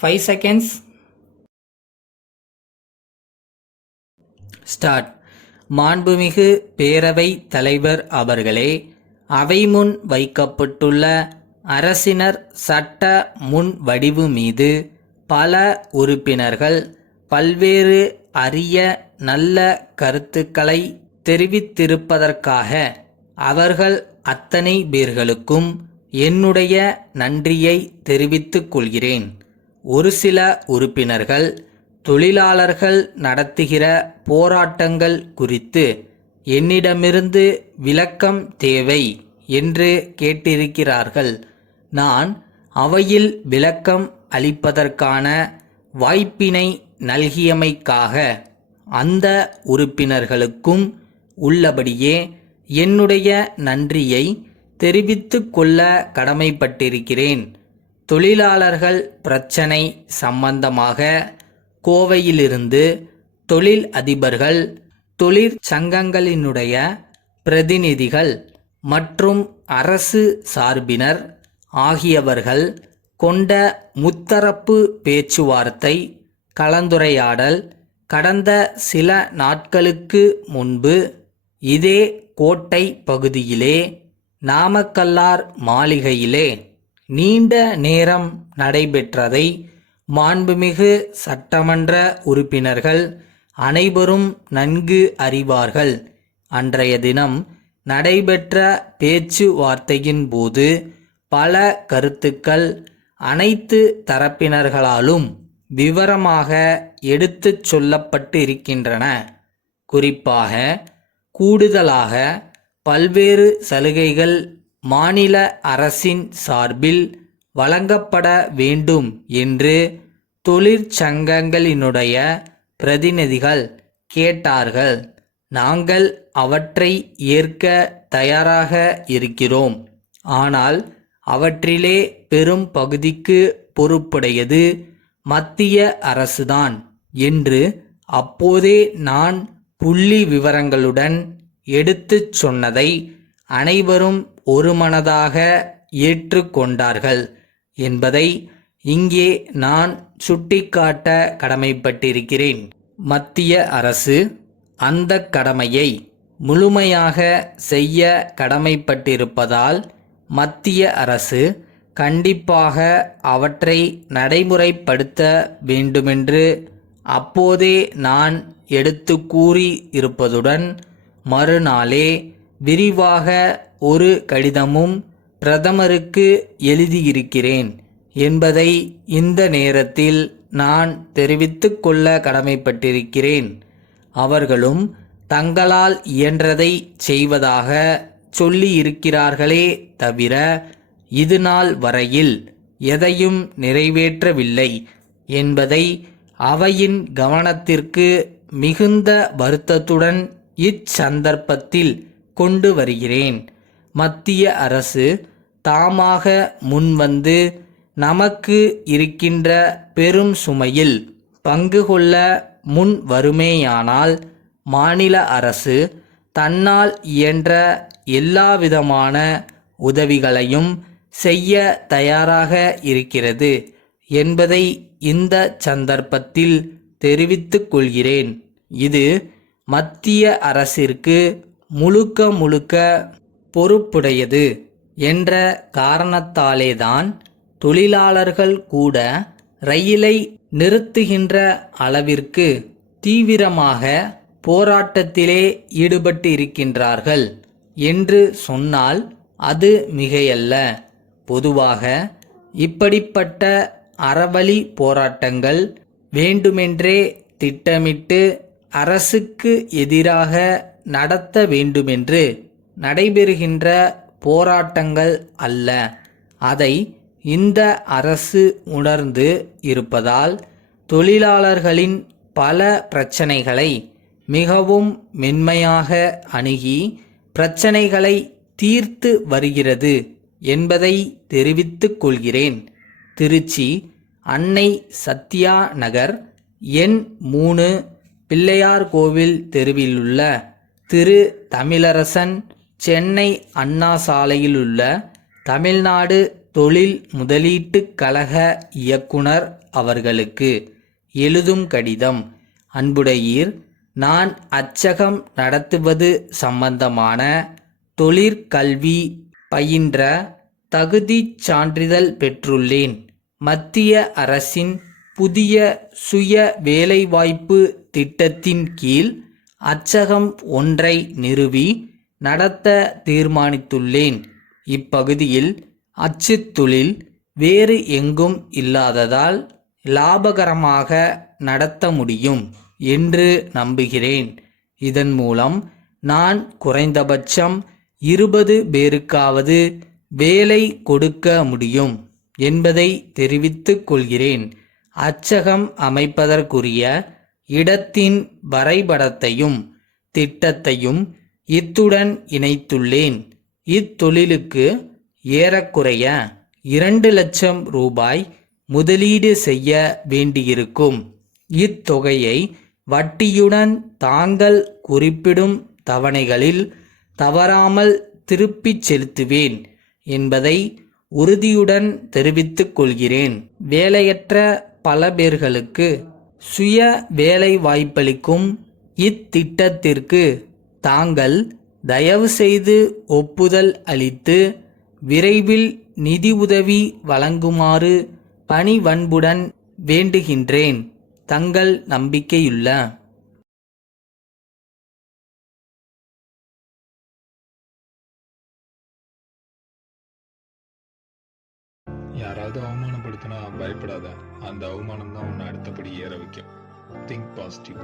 5 seconds. Start. மாண்புமிகு பேரவை தலைவர் அவர்களே, அவை முன் வைக்கப்பட்டுள்ள அரசினர் சட்ட முன்வடிவு மீது பல உறுப்பினர்கள் பல்வேறு அரிய நல்ல கருத்துக்களை தெரிவித்திருப்பதற்காக அவர்கள் அத்தனை பேர்களுக்கும் என்னுடைய நன்றியை தெரிவித்துக் கொள்கிறேன். ஒரு சில உறுப்பினர்கள் தொழிலாளர்கள் நடத்துகிற போராட்டங்கள் குறித்து என்னிடமிருந்து விளக்கம் தேவை என்று கேட்டிருக்கிறார்கள். நான் அவையில் விளக்கம் அளிப்பதற்கான வாய்ப்பினை நல்கியமைக்காக அந்த உறுப்பினர்களுக்கும் உள்ளபடியே என்னுடைய நன்றியை தெரிவித்துக் கொள்ள கடமைப்பட்டிருக்கிறேன். தொழிலாளர்கள் பிரச்சனை சம்பந்தமாக கோவையிலிருந்து தொழில் அதிபர்கள், தொழிற்சங்கங்களினுடைய பிரதிநிதிகள் மற்றும் அரசு சார்பினர் ஆகியவர்கள் கொண்ட முத்தரப்பு பேச்சுவார்த்தை கலந்துரையாடல் கடந்த சில நாட்களுக்கு முன்பு இதே கோட்டை பகுதியிலே நாமக்கல்லார் மாளிகையிலே நீண்ட நேரம் நடைபெற்றதை மாண்புமிகு சட்டமன்ற உறுப்பினர்கள் அனைவரும் நன்கு அறிவார்கள். அன்றைய தினம் நடைபெற்ற பேச்சுவார்த்தையின் போது பல கருத்துக்கள் அனைத்து தரப்பினர்களாலும் விவரமாக எடுத்துச் சொல்லப்பட்டிருக்கின்றன. குறிப்பாக கூடுதலாக பல்வேறு சலுகைகள் மாநில அரசின் சார்பில் வழங்கப்பட வேண்டும் என்று தொழிற்சங்கங்களினுடைய பிரதிநிதிகள் கேட்டார்கள். நாங்கள் அவற்றை ஏற்க தயாராக இருக்கிறோம். ஆனால் அவற்றிலே பெரும் பகுதிக்கு பொறுப்புடையது மத்திய அரசுதான் என்று அப்போதே நான் புள்ளி விவரங்களுடன் எடுத்துச் சொன்னதை அனைவரும் ஒருமனதாக ஏற்றுக்கொண்டார்கள் என்பதை இங்கே நான் சுட்டிக்காட்ட கடமைப்பட்டிருக்கிறேன். மத்திய அரசு அந்த கடமையை முழுமையாக செய்ய கடமைப்பட்டிருப்பதால் மத்திய அரசு கண்டிப்பாக அவற்றை நடைமுறைப்படுத்த வேண்டுமென்று அப்போதே நான் எடுத்து கூறி இருப்பதுடன் மறுநாளே விரிவாக ஒரு கடிதமும் பிரதமருக்கு எழுதியிருக்கிறேன் என்பதை இந்த நேரத்தில் நான் தெரிவித்துக் கொள்ள கடமைப்பட்டிருக்கிறேன். அவர்களும் தங்களால் இயன்றதை செய்வதாக சொல்லியிருக்கிறார்களே தவிர இது நாள் வரையில் எதையும் நிறைவேற்றவில்லை என்பதை அவையின் கவனத்திற்கு மிகுந்த வருத்தத்துடன் இச்சந்தர்ப்பத்தில் கொண்டு வருகிறேன். மத்திய அரசு தாமாக முன்வந்து நமக்கு இருக்கின்ற பெரும் சுமையில் பங்கு கொள்ள முன் வருமேயானால் மாநில அரசு தன்னால் இயன்ற எல்லாவிதமான உதவிகளையும் செய்ய தயாராக இருக்கிறது என்பதை இந்த சந்தர்ப்பத்தில் தெரிவித்துக் கொள்கிறேன். இது மத்திய அரசிற்கு முழுக்க பொறுப்புடையது என்ற காரணத்தாலேதான் தொழிலாளர்கள் கூட ரயிலை நிறுத்துகின்ற அளவிற்கு தீவிரமாக போராட்டத்திலே ஈடுபட்டு இருக்கின்றார்கள் என்று சொன்னால் அது மிகையல்ல. பொதுவாக இப்படிப்பட்ட அறவழி போராட்டங்கள் வேண்டுமென்றே திட்டமிட்டு அரசுக்கு எதிராக நடத்த வேண்டுமென்று நடைபெறுகின்ற போராட்டங்கள் அல்ல. அதை இந்த அரசு உணர்ந்து இருப்பதால் தொழிலாளர்களின் பல பிரச்சனைகளை மிகவும் மென்மையாக அணுகி பிரச்சனைகளை தீர்த்து வருகிறது என்பதை தெரிவித்துக் கொள்கிறேன். திருச்சி அன்னை சத்யா நகர் எண் 3 பிள்ளையார் கோவில் தெருவிலுள்ள திரு தமிழரசன், சென்னை அண்ணா சாலையிலுள்ள தமிழ்நாடு தொழில் முதலீட்டுக் கழக இயக்குனர் அவர்களுக்கு எழுதும் கடிதம். அன்புடையீர், நான் அச்சகம் நடத்துவது சம்பந்தமான தொழிற்கல்வி பயின்ற தகுதிச் சான்றிதழ் பெற்றுள்ளேன். மத்திய அரசின் புதிய சுய வேலைவாய்ப்பு திட்டத்தின் கீழ் அச்சகம் ஒன்றை நிறுவி நடத்த தீர்மானித்துள்ளேன். இப்பகுதியில் அச்சுத் தொழில் வேறு எங்கும் இல்லாததால் லாபகரமாக நடத்த முடியும் என்று நம்புகிறேன். இதன் மூலம் நான் குறைந்தபட்சம் 20 பேருக்காவது வேலை கொடுக்க முடியும் என்பதை தெரிவித்துக் கொள்கிறேன். அச்சகம் அமைப்பதற்குரிய இடத்தின் வரைபடத்தையும் திட்டத்தையும் இத்துடன் இணைத்துள்ளேன். இத்தொழிலுக்கு ஏறக்குறைய 2 லட்சம் ரூபாய் முதலீடு செய்ய வேண்டியிருக்கும். இத்தொகையை வட்டியுடன் தாங்கள் குறிப்பிடும் தவணைகளில் தவறாமல் திருப்பிச் செலுத்துவேன் என்பதை உறுதியுடன் தெரிவித்துக் கொள்கிறேன். வேலையற்ற பல பேர்களுக்கு சுய வேலை வாய்ப்பளிக்கும் இத்திட்டத்திற்கு தாங்கள் தயவு செய்து ஒப்புதல் அளித்து விரைவில் நிதி உதவி வழங்குமாறு பணிவன்புடன் வேண்டுகின்றேன். தங்கள் நம்பிக்கையுள்ள யாராவது அவமானப்படுத்தினா பயப்படாத. அந்த அவமானம் தான் உன்னை அடுத்தபடி ஏற வைக்கும். Think positive.